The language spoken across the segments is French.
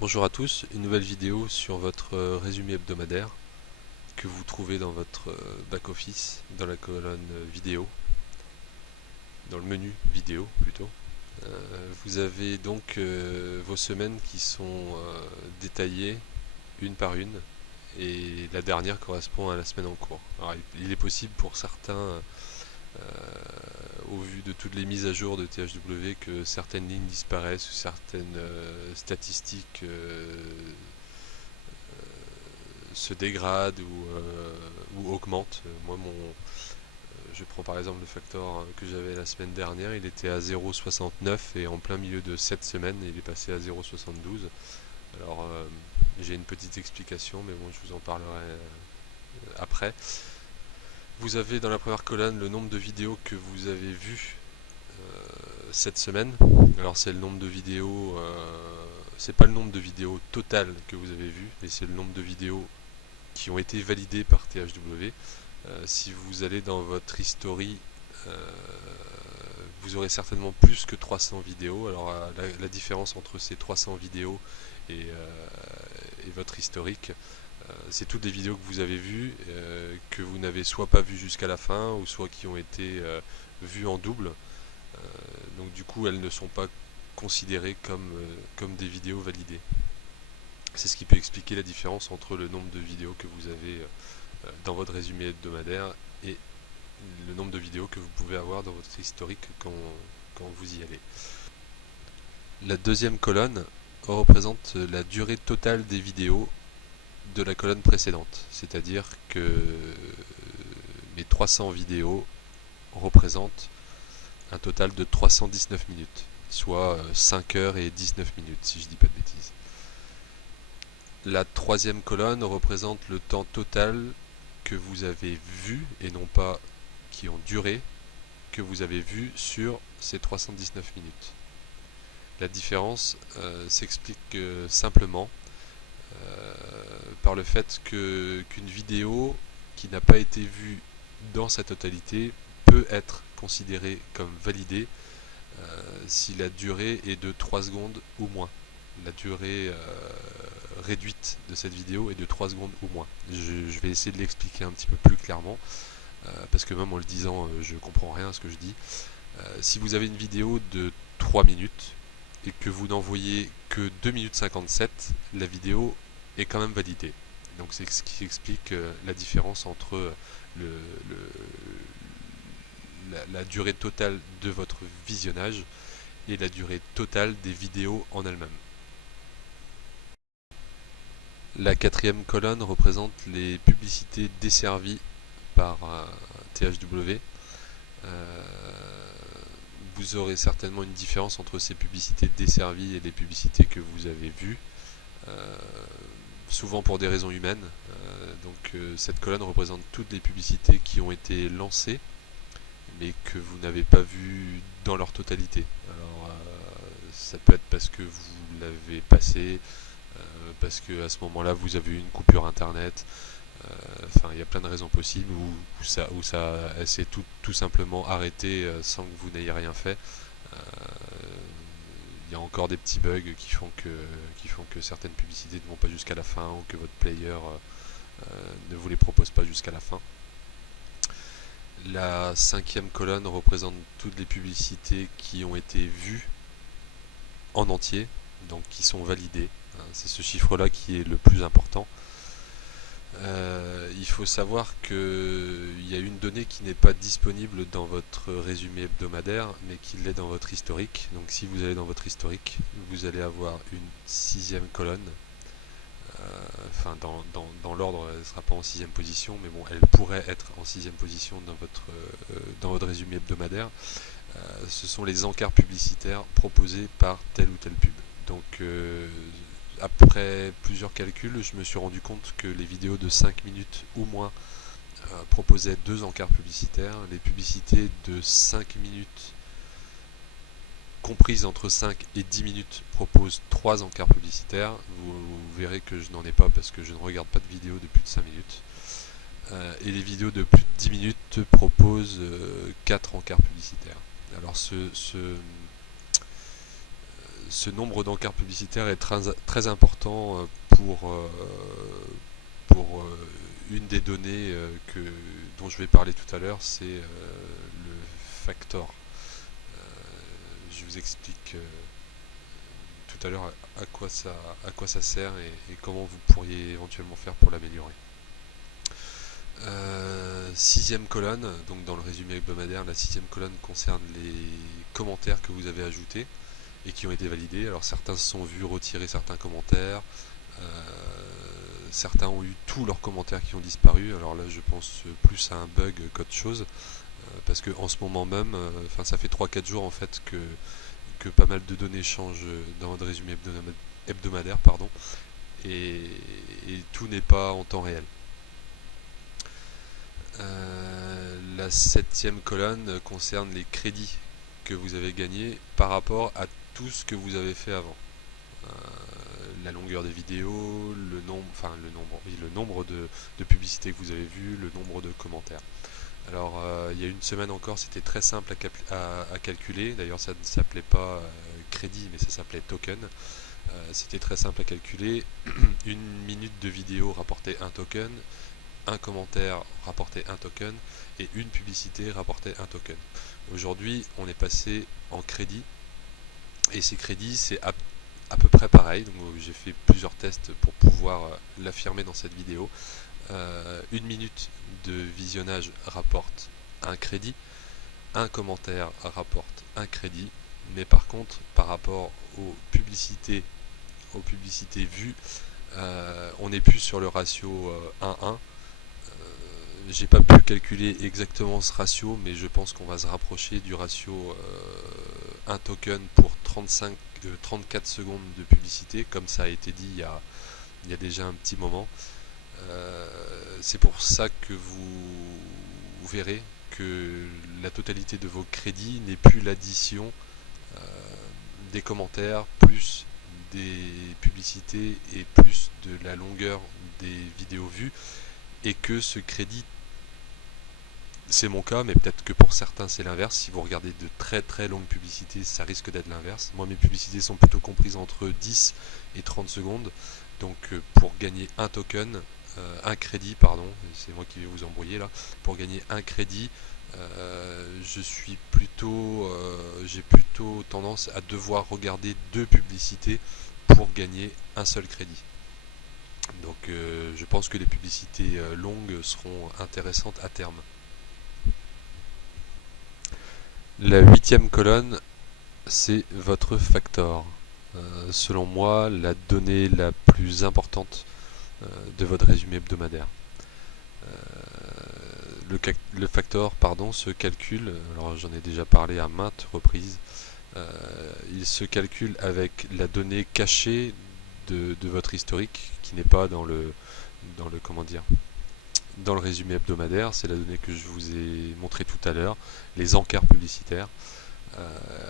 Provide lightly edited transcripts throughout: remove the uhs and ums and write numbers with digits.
Bonjour à tous, une nouvelle vidéo sur votre résumé hebdomadaire que vous trouvez dans votre back-office, dans la colonne vidéo, dans le menu vidéo plutôt. Vous avez donc vos semaines qui sont détaillées une par une et la dernière correspond à la semaine en cours. Alors, il est possible pour certains, au vu de toutes les mises à jour de THW, que certaines lignes disparaissent ou certaines statistiques se dégrade ou augmente. Je prends par exemple le facteur que j'avais la semaine dernière, il était à 0,69 et en plein milieu de cette semaine, il est passé à 0,72. Alors j'ai une petite explication, mais bon, je vous en parlerai après. Vous avez dans la première colonne le nombre de vidéos que vous avez vues cette semaine. Alors c'est le nombre de vidéos, c'est pas le nombre de vidéos totales que vous avez vues, mais c'est le nombre de vidéos qui ont été validés par THW. Si vous allez dans votre history, vous aurez certainement plus que 300 vidéos. Alors la différence entre ces 300 vidéos et votre historique, c'est toutes les vidéos que vous avez vues, que vous n'avez soit pas vues jusqu'à la fin, ou soit qui ont été vues en double. Donc du coup, elles ne sont pas considérées comme des vidéos validées. C'est ce qui peut expliquer la différence entre le nombre de vidéos que vous avez dans votre résumé hebdomadaire et le nombre de vidéos que vous pouvez avoir dans votre historique quand vous y allez. La deuxième colonne représente la durée totale des vidéos de la colonne précédente, c'est-à-dire que mes 300 vidéos représentent un total de 319 minutes, soit 5 heures et 19 minutes si je dis pas de bêtises. La troisième colonne représente le temps total que vous avez vu et non pas qui ont duré, que vous avez vu sur ces 319 minutes. La différence s'explique simplement par le fait qu'une vidéo qui n'a pas été vue dans sa totalité peut être considérée comme validée si la durée est de 3 secondes ou moins. La durée réduite de cette vidéo est de 3 secondes ou moins. Je vais essayer de l'expliquer un petit peu plus clairement, parce que même en le disant, je comprends rien à ce que je dis. Si vous avez une vidéo de 3 minutes et que vous n'envoyez que 2 minutes 57, la vidéo est quand même validée. Donc c'est ce qui explique la différence entre la durée totale de votre visionnage et la durée totale des vidéos en elles-mêmes. La quatrième colonne représente les publicités desservies par THW. Vous aurez certainement une différence entre ces publicités desservies et les publicités que vous avez vues, souvent pour des raisons humaines. Cette colonne représente toutes les publicités qui ont été lancées mais que vous n'avez pas vues dans leur totalité. Alors ça peut être parce que vous l'avez passé, parce que à ce moment-là vous avez eu une coupure internet. Enfin, il y a plein de raisons possibles où ça s'est tout simplement arrêté sans que vous n'ayez rien fait. Il y a encore des petits bugs qui font que certaines publicités ne vont pas jusqu'à la fin ou que votre player ne vous les propose pas jusqu'à la fin. La cinquième colonne représente toutes les publicités qui ont été vues en entier, donc qui sont validées. C'est ce chiffre-là qui est le plus important. Il faut savoir qu'il y a une donnée qui n'est pas disponible dans votre résumé hebdomadaire, mais qui l'est dans votre historique. Donc si vous allez dans votre historique, vous allez avoir une sixième colonne. Enfin, dans l'ordre, elle ne sera pas en sixième position, mais bon, elle pourrait être en sixième position dans votre résumé hebdomadaire. Ce sont les encarts publicitaires proposés par telle ou telle pub. Donc après plusieurs calculs, je me suis rendu compte que les vidéos de 5 minutes ou moins proposaient 2 encarts publicitaires. Les publicités de 5 minutes comprises entre 5 et 10 minutes proposent 3 encarts publicitaires. Vous verrez que je n'en ai pas parce que je ne regarde pas de vidéos de plus de 5 minutes. Et les vidéos de plus de 10 minutes proposent 4 encarts publicitaires. Alors ce nombre d'encarts publicitaires est très important pour une des données dont je vais parler tout à l'heure, c'est le factor. Je vous explique tout à l'heure à quoi ça sert et comment vous pourriez éventuellement faire pour l'améliorer. Sixième colonne, donc dans le résumé hebdomadaire, la sixième colonne concerne les commentaires que vous avez ajoutés et qui ont été validés. Alors certains se sont vus retirer certains commentaires, certains ont eu tous leurs commentaires qui ont disparu. Alors là je pense plus à un bug qu'autre chose, parce que en ce moment même, ça fait 3-4 jours en fait que pas mal de données changent dans votre résumé hebdomadaire, et tout n'est pas en temps réel. La septième colonne concerne les crédits que vous avez gagnés par rapport à tout ce que vous avez fait avant. La longueur des vidéos, le nombre de publicités que vous avez vues, le nombre de commentaires. Alors il y a une semaine encore, c'était très simple à calculer. D'ailleurs ça ne s'appelait pas crédit, mais ça s'appelait token. C'était très simple à calculer. Une minute de vidéo rapportait un token, un commentaire rapportait un token et une publicité rapportait un token. Aujourd'hui on est passé en crédit, et ces crédits c'est à peu près pareil. Donc j'ai fait plusieurs tests pour pouvoir l'affirmer dans cette vidéo. Une minute de visionnage rapporte un crédit, un commentaire rapporte un crédit, mais par contre par rapport aux publicités vues, on n'est plus sur le ratio 1-1. J'ai pas pu calculer exactement ce ratio, mais je pense qu'on va se rapprocher du ratio 1 token pour 34 secondes de publicité, comme ça a été dit il y a déjà un petit moment. C'est pour ça que vous verrez que la totalité de vos crédits n'est plus l'addition des commentaires plus des publicités et plus de la longueur des vidéos vues, et que ce crédit, c'est mon cas, mais peut-être que pour certains c'est l'inverse. Si vous regardez de très très longues publicités, ça risque d'être l'inverse. Moi mes publicités sont plutôt comprises entre 10 et 30 secondes, donc pour gagner un token, un crédit, pardon, c'est moi qui vais vous embrouiller là, pour gagner un crédit, j'ai plutôt tendance à devoir regarder 2 publicités pour gagner un seul crédit. Donc je pense que les publicités longues seront intéressantes à terme. La huitième colonne, c'est votre factor. Selon moi, la donnée la plus importante de votre résumé hebdomadaire. Le factor se calcule, alors j'en ai déjà parlé à maintes reprises, il se calcule avec la donnée cachée de votre historique, qui n'est pas dans le résumé hebdomadaire. C'est la donnée que je vous ai montré tout à l'heure, les encarts publicitaires.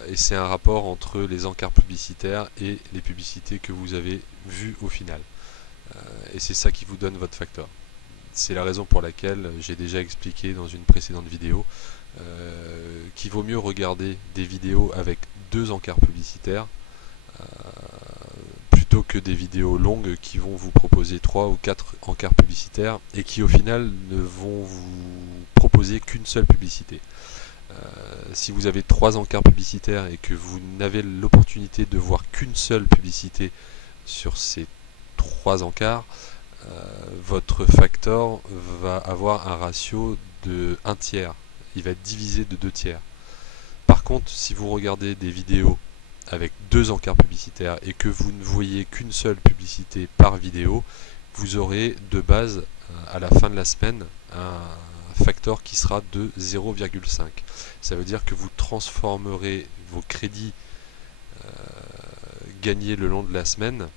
Et c'est un rapport entre les encarts publicitaires et les publicités que vous avez vues au final. Et c'est ça qui vous donne votre factor. C'est la raison pour laquelle j'ai déjà expliqué dans une précédente vidéo qu'il vaut mieux regarder des vidéos avec 2 encarts publicitaires plutôt que des vidéos longues qui vont vous proposer 3 ou 4 encarts publicitaires et qui au final ne vont vous proposer qu'une seule publicité. Si vous avez 3 encarts publicitaires et que vous n'avez l'opportunité de voir qu'une seule publicité sur ces 3 encarts, votre factor va avoir un ratio de 1 tiers. Il va être divisé de 2 tiers. Par contre, si vous regardez des vidéos avec 2 encarts publicitaires et que vous ne voyez qu'une seule publicité par vidéo, vous aurez de base à la fin de la semaine un factor qui sera de 0,5. Ça veut dire que vous transformerez vos crédits gagnés le long de la semaine,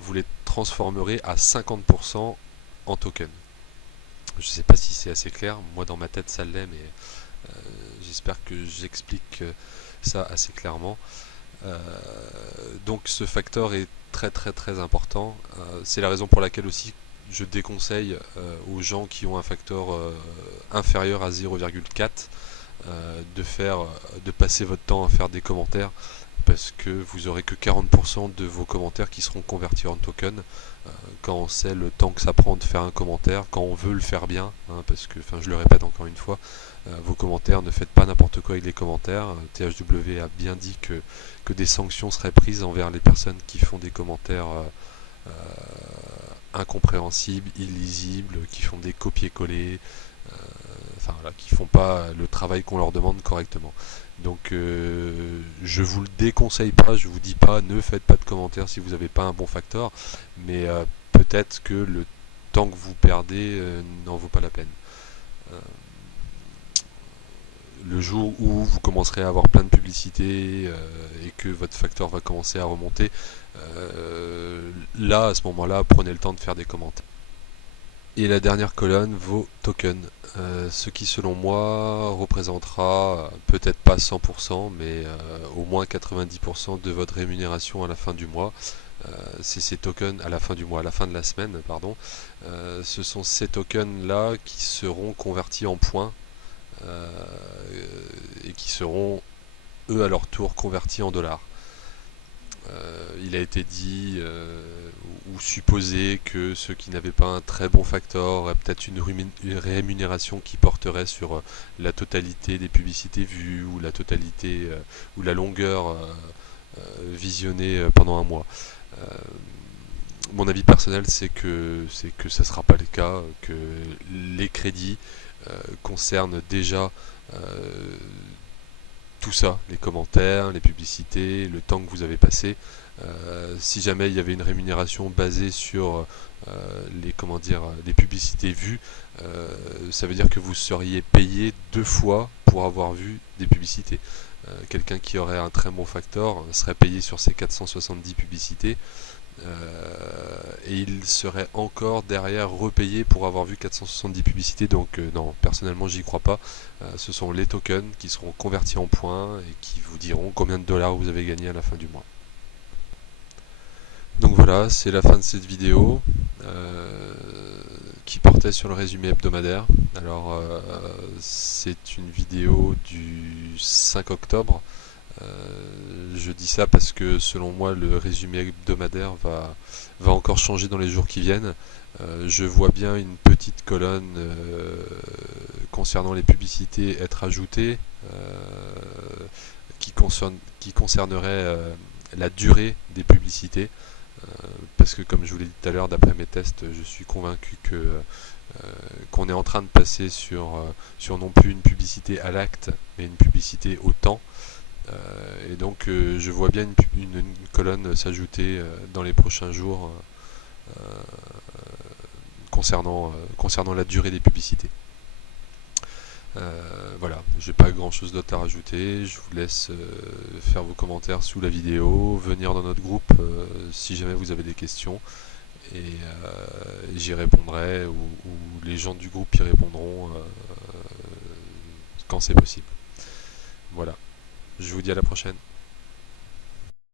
vous les transformerez à 50% en token. Je ne sais pas si c'est assez clair, moi dans ma tête ça l'est, mais j'espère que j'explique ça assez clairement. Donc ce facteur est très très très important. C'est la raison pour laquelle aussi je déconseille aux gens qui ont un facteur inférieur à 0,4 de passer votre temps à faire des commentaires, parce que vous aurez que 40% de vos commentaires qui seront convertis en token. Quand on sait le temps que ça prend de faire un commentaire, quand on veut le faire bien, hein, parce que, je le répète encore une fois, vos commentaires, ne faites pas n'importe quoi avec les commentaires. THW a bien dit que des sanctions seraient prises envers les personnes qui font des commentaires incompréhensibles, illisibles, qui font des copier-coller, voilà, qui font pas le travail qu'on leur demande correctement. Donc je vous le déconseille pas, je vous dis pas ne faites pas de commentaires si vous n'avez pas un bon factor, mais peut-être que le temps que vous perdez n'en vaut pas la peine. Le jour où vous commencerez à avoir plein de publicités et que votre facteur va commencer à remonter, là à ce moment-là prenez le temps de faire des commentaires. Et la dernière colonne, vos tokens, ce qui selon moi représentera peut-être pas 100% mais au moins 90% de votre rémunération à la fin du mois. C'est ces tokens à la fin du mois, à la fin de la semaine, pardon. Ce sont ces tokens là qui seront convertis en points et qui seront eux à leur tour convertis en dollars. Il a été dit ou supposé que ceux qui n'avaient pas un très bon factor auraient peut-être une rémunération qui porterait sur la totalité des publicités vues ou la totalité ou la longueur visionnée pendant un mois. Mon avis personnel, c'est que ça ne sera pas le cas, que les crédits concernent déjà tout ça, les commentaires, les publicités, le temps que vous avez passé. Si jamais il y avait une rémunération basée sur les publicités vues, ça veut dire que vous seriez payé 2 fois pour avoir vu des publicités. Quelqu'un qui aurait un très bon factor serait payé sur ses 470 publicités et il serait encore derrière repayé pour avoir vu 470 publicités. Donc non, personnellement j'y crois pas. Ce sont les tokens qui seront convertis en points et qui vous diront combien de dollars vous avez gagné à la fin du mois. Donc voilà, c'est la fin de cette vidéo qui portait sur le résumé hebdomadaire. Alors c'est une vidéo du 5 octobre. Je dis ça parce que selon moi le résumé hebdomadaire va encore changer dans les jours qui viennent. Je vois bien une petite colonne concernant les publicités être ajoutée qui concernerait la durée des publicités. Parce que comme je vous l'ai dit tout à l'heure, d'après mes tests, je suis convaincu qu'on est en train de passer sur non plus une publicité à l'acte, mais une publicité au temps. Et donc je vois bien une colonne s'ajouter dans les prochains jours concernant la durée des publicités. Voilà, j'ai pas grand chose d'autre à rajouter. Je vous laisse faire vos commentaires sous la vidéo, venir dans notre groupe si jamais vous avez des questions, et j'y répondrai, ou les gens du groupe y répondront quand c'est possible. Voilà, je vous dis à la prochaine.